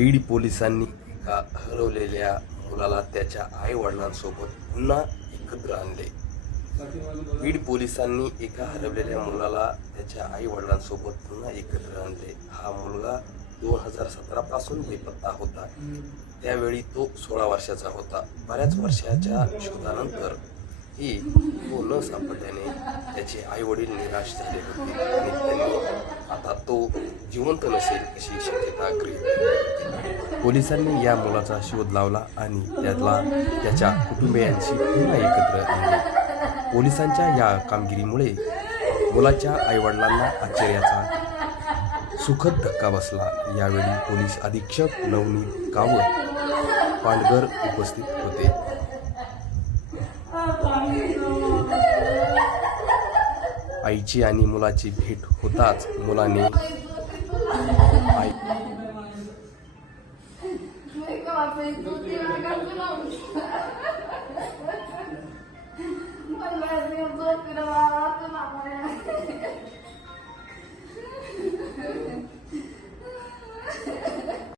बीड पोलिसांनी एका हरवलेल्या मुलाला त्याच्या आईवडिलांसोबत पुन्हा एकत्र आणले. बीड पोलिसांनी एका हरवलेल्या मुलाला त्याच्या आईवडिलांसोबत पुन्हा एकत्र आणले. हा मुलगा दोन हजार सतरापासून बेपत्ता होता. त्यावेळी तो सोळा वर्षाचा होता. बऱ्याच वर्षाच्या शोधानंतर ही तो न सापडल्याने त्याचे आईवडील निराश झाले होते आणि त्यांनी आता तो जिवंत नसेल अशी शक्यता गृहित पोलिसांनी या मुलाचा शोध लावला आणि त्याला त्याच्या कुटुंबियांशी पुन्हा एकत्र आणले. पोलिसांच्या या कामगिरीमुळे मुलाच्या आईवडिलांना आश्चर्याचा सुखद धक्का बसला. यावेळी पोलीस अधीक्षक नवनीत कावत पालघर उपस्थित होते. आईची आणि मुलाची भेट होताच मुलाने आई Aferin. Tut dir mal ganz genau.